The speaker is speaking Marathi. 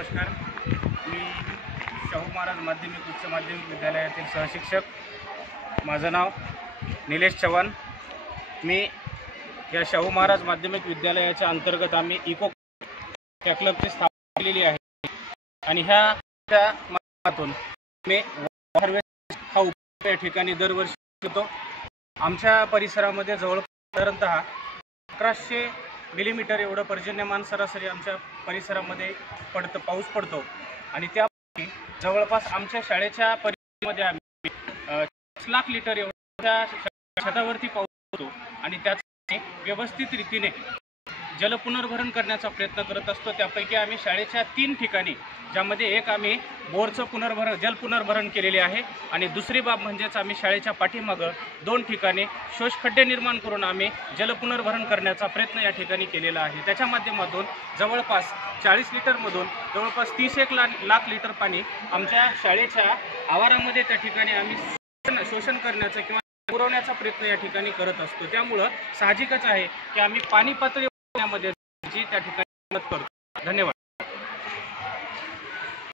नमस्कार. मी शाहू महाराज माध्यमिक उच्च माध्यमिक विद्यालयातील सहशिक्षक. माझं नाव निलेश चव्हाण. मी या शाहू महाराज माध्यमिक विद्यालयाच्या अंतर्गत आम्ही इको या क्लबची स्थापना केलेली आहे आणि ह्या माध्यमातून मी हार्वेस्ट हा उपक्रम या ठिकाणी दरवर्षी करतो. आमच्या परिसरामध्ये साधारणतः 1100 मिलीमीटर एवढं पर्जन्यमान सरासरी आमच्या परिसरामध्ये पाऊस पडतो आणि त्यापैकी जवळपास आमच्या शाळेच्या परिसरामध्ये आम्ही 5 लाख लिटर एवढ्या छतावरती पाऊस पडतो आणि त्याचा व्यवस्थित रीतीने जलपुनर्भरण करण्याचा प्रयत्न करत असतो. त्यापैकी आम्ही शाळेच्या 3 ठिकाणी, ज्यामध्ये एक आम्ही बोरचं जलपुनर्भरण केलेले आहे आणि दुसरी बाब म्हणजेच आम्ही शाळेच्या पाठीमागं 2 ठिकाणी शोषखड्डे निर्माण करून आम्ही जलपुनर्भरण करण्याचा प्रयत्न या ठिकाणी केलेला आहे. त्याच्या माध्यमातून जवळपास 40 लिटरमधून जवळपास 30 लाख लिटर पाणी आमच्या शाळेच्या आवारामध्ये त्या ठिकाणी आम्ही शोषण करण्याचा किंवा पुरवण्याचा प्रयत्न या ठिकाणी करत असतो. त्यामुळं साहजिकच आहे की आम्ही पाणी पातळी मध्ये त्या ठिकाणी मदत करतो. धन्यवाद.